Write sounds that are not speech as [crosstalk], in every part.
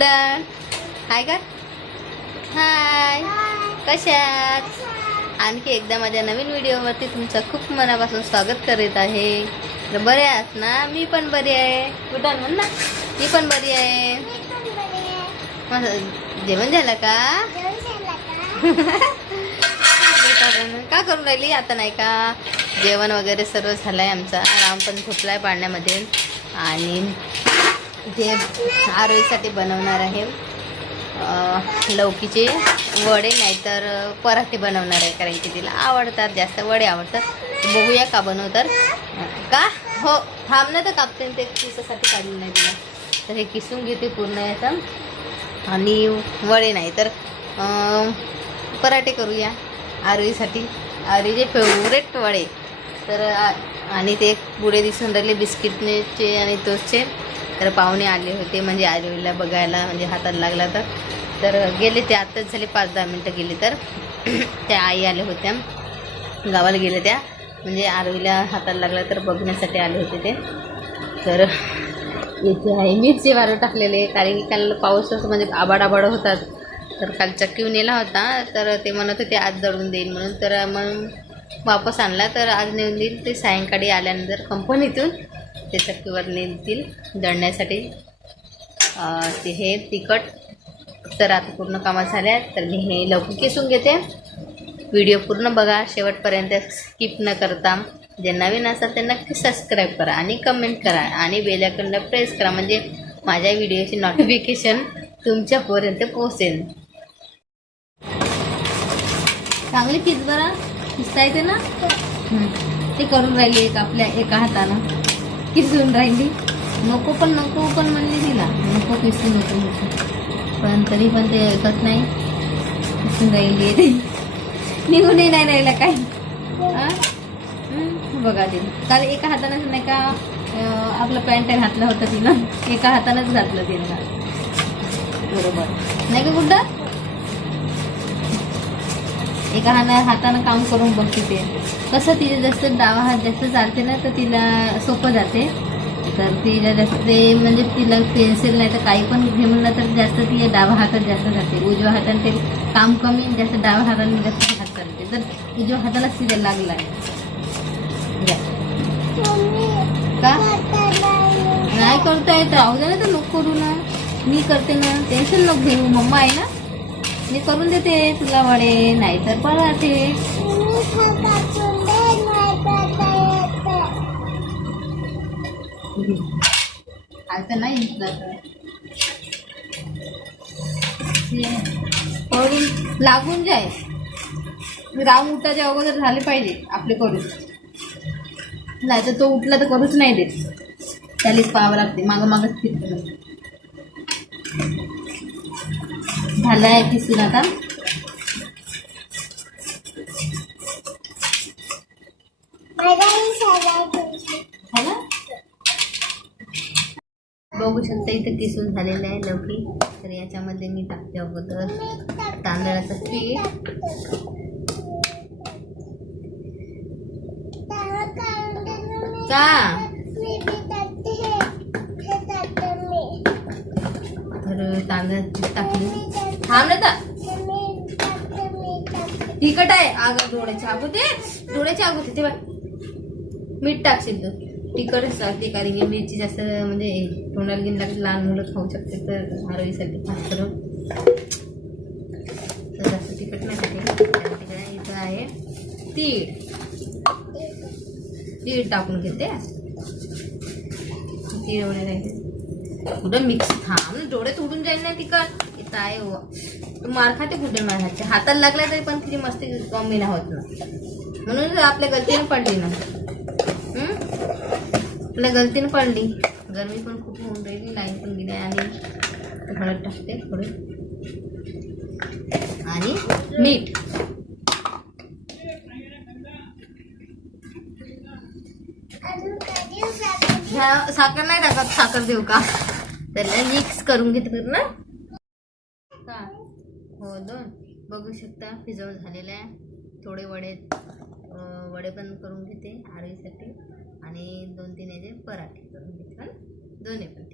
गुड्डा हाय का? हाय. कशात आणखी एकदा माझ्या नवीन व्हिडिओवरती तुमचं खूप मनापासून स्वागत करीत आहे. तर बरे आहात ना? मी पण बरी आहे. गुड्डा म्हण ना. मी पण बरी आहे. जेवण झालं का? [laughs] का करून राहिली? आता नाही का? जेवण वगैरे सर्व झालं आहे आमचा. राम पण झोपला आहे पाण्यामध्ये आणि हे आरोईसाठी बनवणार आहे. लौकीचे वडे नाहीतर पराठे बनवणार आहे कारण की तिला आवडतात जास्त वडे आवडतात. बघूया का बनवतात. का? हो थांब ना तर कापते ते किसासाठी काढलं नाही तिला तर हे किसून घेते पूर्ण याचं. आणि वडे नाही तर पराठे करूया आरोईसाठी. आरोईचे फेवरेट वडे. तर आणि ते पुढे दिसून राहिले बिस्किटनेचे आणि तोचचे तर पाहुणे आले होते म्हणजे आरवीला बघायला म्हणजे हातात लागला तर. तर गेले ते आत्ताच झाले पाच दहा मिनटं गेले तर. [clears throat] त्या आई आल्या होत्या. गावाला गेल्या त्या. म्हणजे आरवीला हाताला लागला तर बघण्यासाठी आले होते ते. तर इथे आहे. मिरची वारं टाकलेले कारण की काल पाऊसच म्हणजे आबाड आबाड होतात. तर काल चक्की नेला होता. तर ते म्हणत होते आज दळून देईल म्हणून तर मग वापस आणला. तर आज नेऊन देईल. ते सायंकाळी आल्यानंतर कंपनीतून ते चक्कीवर नेतील दळण्यासाठी. ते हे तिखट तर आता पूर्ण कामात झाल्या तर मी हे लवकर केसून घेते. व्हिडिओ पूर्ण बघा शेवटपर्यंत स्किप न करता. जे नवीन असतात ते नक्की सबस्क्राईब करा आणि कमेंट करा आणि बेलाकडनं प्रेस करा म्हणजे माझ्या व्हिडिओची नोटिफिकेशन तुमच्यापर्यंत पोहोचेल. चांगली किस बरा. किसता येते ना हं. ते करून राहिली एक आपल्या एका हातानं. किसून राहिली. नको पण नको पण म्हणली तिला. नको किसू नको नको पण तरी पण ते ऐकत नाही. किसून राहिली ते. निघूनही नाही राहिला काही बघा ते. काल एका हातानंच नाही का आपलं पॅन्ट घातलं होतं तिनं. एका हातानंच घातलं तिनं. बरोबर. नाही का गुड्डा? एका हाना हातानं काम करून बघते. ते कसं तिचे जास्त डावा हात जास्त चालते ना तर तिला सोपं जाते. तर तिला जास्त ते म्हणजे तिला पेन्सिल नाही तर काही पण घे म्हणलं तर जास्त ती डावा हातात जास्त जाते. उजव्या हाताने ते काम कमी जास्त डाव्या हाताने जास्त हात चालते तर उजव्या हातालाच तिला लागला आहे. का? नाही. करता येत. राहू दे ना तर नको करू ना. मी करते ना. टेन्शन नको घेऊ. मम्मा आहे ना? मी करून देते तुला वडे नाहीतर पराठे आता नाही करून लागून जाय. राम उठाच्या अगोदर झाले पाहिजे आपले करून. नाही तर तो उठला तर करूच नाही देत. त्यालाच पाहावं लागते मागं मागंच फिरते. झालं आहे किसून आता. बघू शकता इथं किसून झालेलं आहे लवकी तर याच्यामध्ये मी टाकते अगोदर. तांदळाचं पीठ. का तर तांदळाची टाकली थांब ना आता. तिखट आहे. आग डोळ्याच्या अगोदे डोळ्याच्या अगोदे ते मीठ टाकशील तू. तिखटच टाकते कारण की मिरची जास्त म्हणजे तोंडाला घेऊन लागली लहान मुलं खाऊ शकते तर आरोग्यासाठी खास करून. तर जास्त तिखट नाही तिकडे इथं आहे. तीळ. तीळ टाकून घेते. तीळ वगैरे कुठं मिक्स थांब डोळे डोळ्यात उडून जाईल ना तिखट. इथं आहे हो. मार खाते कुठे मार खाते? हाताला लागला तरी पण किती मस्ती कमी नाही होत ना. म्हणून आपल्या गलतीने पडली ना. आपल्या गलतीने पडली. गरमी पण खूप होऊन राहिली लाईन पण गेली आणि हळद टाकते थोडी. आणि मीठ. ह्या साखर नाही टाकत साखर देऊ का? त्याला मिक्स करून घेत ना. दोन बघू शकता फिजवळ झालेलं आहे. थोडे वडे वडे पण करून घेते आरवीसाठी आणि दोन तीन याचे पराठे करून घेते. दोन्ही पण.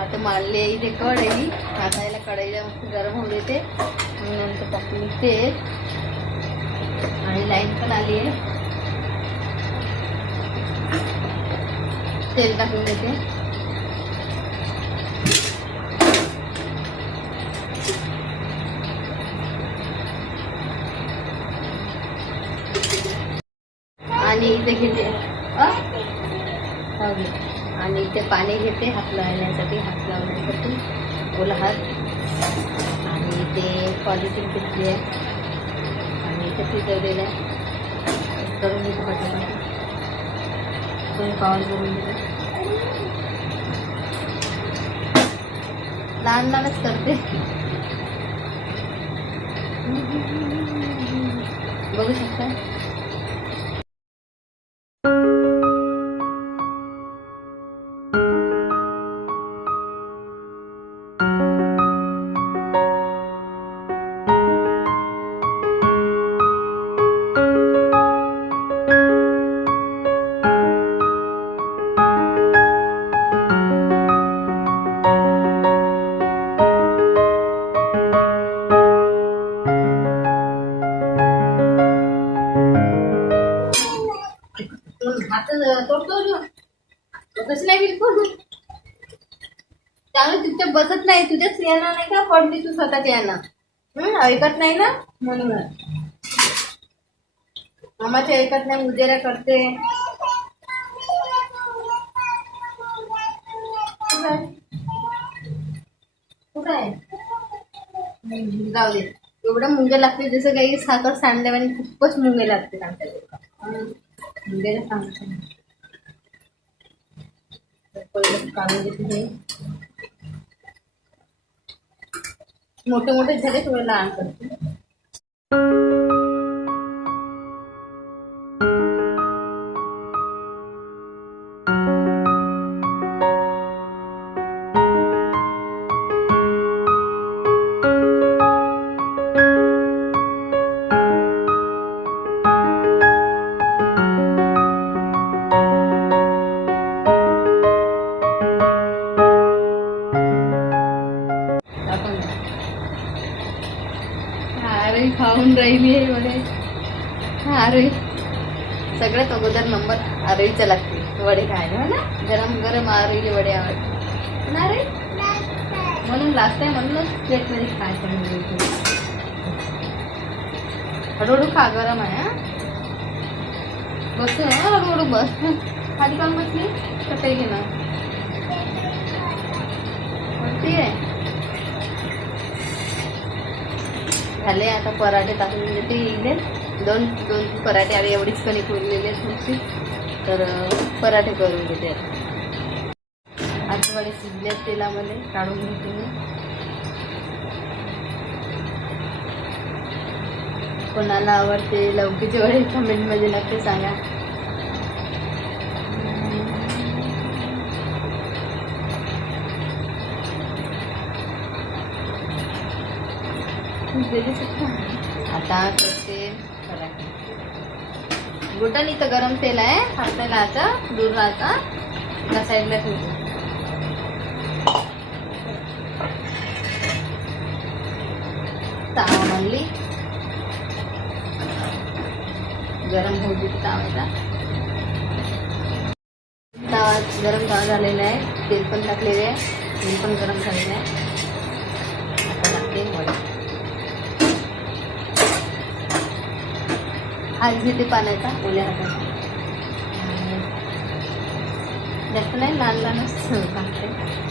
आता मारले इथे कढई. आता कढईला मस्त गरम होऊ देते नंतर टाकून तेल आणि लाईन पण आली आहे. तेल टाकून देते. इथे पाणी घेते हात लावण्यासाठी हात लावण्यासाठी. ओला हात. आणि इथे पॉलिथिन घेतली आहे. आणि इथे पिजवलेलं आहे. करून घेतो पटापट. तुम्ही पावन करून घेतो. लहान लहानच करते. बघू शकता. चांगलं तिथे बसत नाही. तुझ्याच येणार नाही का पडली तू स्वतःच यानं ऐकत नाही ना? म्हणून. मामाचे ऐकत नाही उजेऱ्या करते. कुठं आहे? जाऊ दे. एवढं मुंगे लागते जसं काही साखर सांडल्याने खूपच मुंगे लागते आमच्या सांगते पहिलं काढून घेते मोठे मोठे झाले थोडे लहान करते. अरे खाऊन राहिली आहे वडे अरे सगळ्यात अगोदर नंबर आरईचा लागते. वडे खायला हो ना? गरम गरम आरईले वडे आवडते ना रे म्हणून लास्ट टाइम म्हणूनच प्लेटमध्ये खायचं हळूहळू खा गरम आहे हा? बस हळूहळू बस. खाली काम बसली? तर घेणार. कोणती आहे? झाले. आता पराठे टाकून देते इथे दोन दोन पराठे आणि एवढीच कणिक उरलेली आहे तर पराठे करून देते आता. आठवडे शिजले तेलामध्ये काढून घेते मी. कोणाला आवडते लवकीचे वडे कमेंटमध्ये नक्की सांगा. आता करते. पराठे गुटन इथं गरम तेल आहे. आपल्याला आता दूर राहायचं एका साईडला ठेवतो. तावा म्हणली. गरम होऊ दे तावाचा तावा गरम तावा झालेला आहे. तेल पण टाकलेले आहे. तेल पण गरम झालेलं आहे आता टाकते वडे हात घेते पाण्याचा ओल्या हाताचा जास्त नाही लहान लहानच टाकते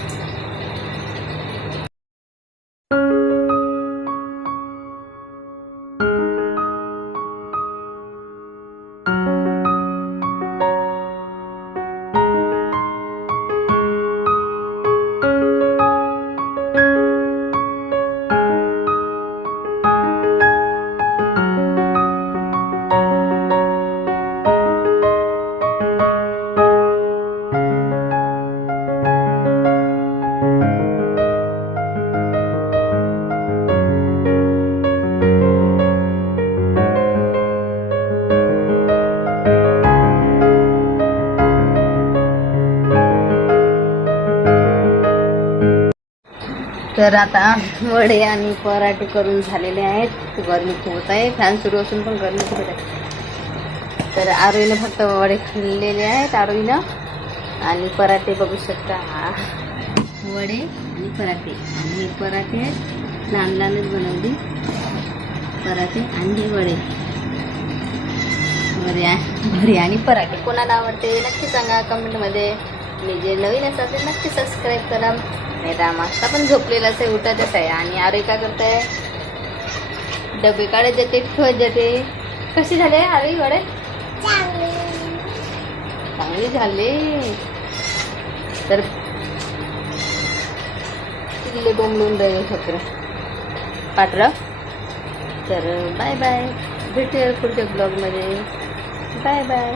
तर आता वडे आणि पराठे करून झालेले आहेत. गरमी खूप होत आहे. फॅन सुरू असून पण गरमी खूप होत आहे. तर आरोईनं फक्त वडे खाल्लेले आहेत आरोईनं आणि पराठे बघू शकता. वडे आणि पराठे. आणि हे पराठे आहेत. लहान लहानच बनवली. पराठे आणि हे वडे. वडे आ- वडे आणि पराठे. कोणाला आवडते नक्की सांगा कमेंटमध्ये. मी जे नवीन असाल ते नक्की सबस्क्राईब करा. नाही राम आता पण झोपलेलाच आहे उठतच आहे. आणि अरे काय करताय? डबे काढत जाते ठेवत जाते. कसे झाले आरोही वडे? चांगले. झाले. तर किल्ले बोंबलून राहिले फक्त. पाठरा तर बाय बाय. भेटूया पुढच्या ब्लॉगमध्ये. Bye bye.